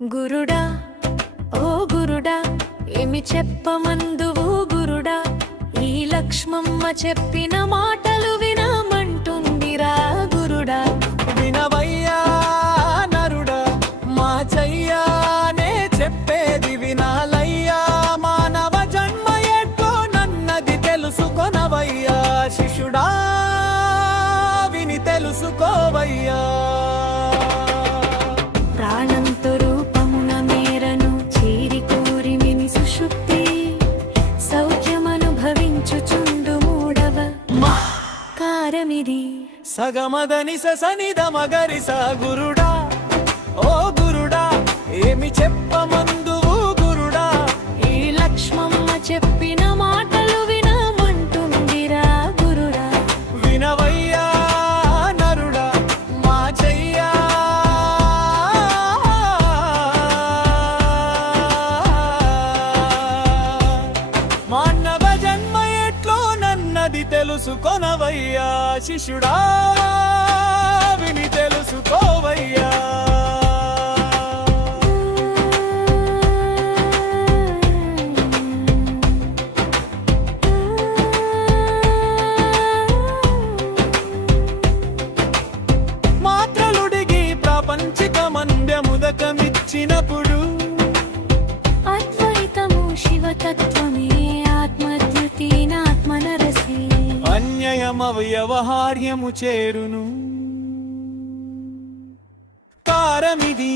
గురుడా ఓ గురుడా ఏమి చెప్పమందువు గురుడా ఈ లక్ష్మమ్మ చెప్పిన మాటలు వినమంటుందిరా గురుడా వినవయ్యా నరుడా మా చెయ్యానే చెప్పేది వినాలయ్యా మానవ జన్మ ఎట్లో నన్నది తెలుసుకొనవయ్యా శిష్యుడా విని తెలుసుకోవయ్యా ప్రాణంతో రూపమున మేరను చేరి కోరి మిని సుషుప్తి సౌఖ్యమనుభవించుచుండు మూడవ కారమిది సగమదని సనిద మగరిస గురుడా ఓ గురుడా ఏమి చెప్పమందువు గురుడా ఈ లక్ష్మమ్మ చెప్పిన మాటలు వినమంటుందిరా గురుడా వినవయ్యా నరుడా మా చెయ్యా మానవ జన్మ ఎట్లో నన్నది తెలుసుకొనవయ్యా శిష్యుడా విని తెలుసుకోవయ్యా మాత్రలుడిగి ప్రాపంచిక మంద్యముదకమిచ్చినప్పుడు అద్వైతము శివతత్వమే ఆత్మద్యుతీనాత్మనరసి అన్యయమవ్యవహార్యము చేరును కారమిది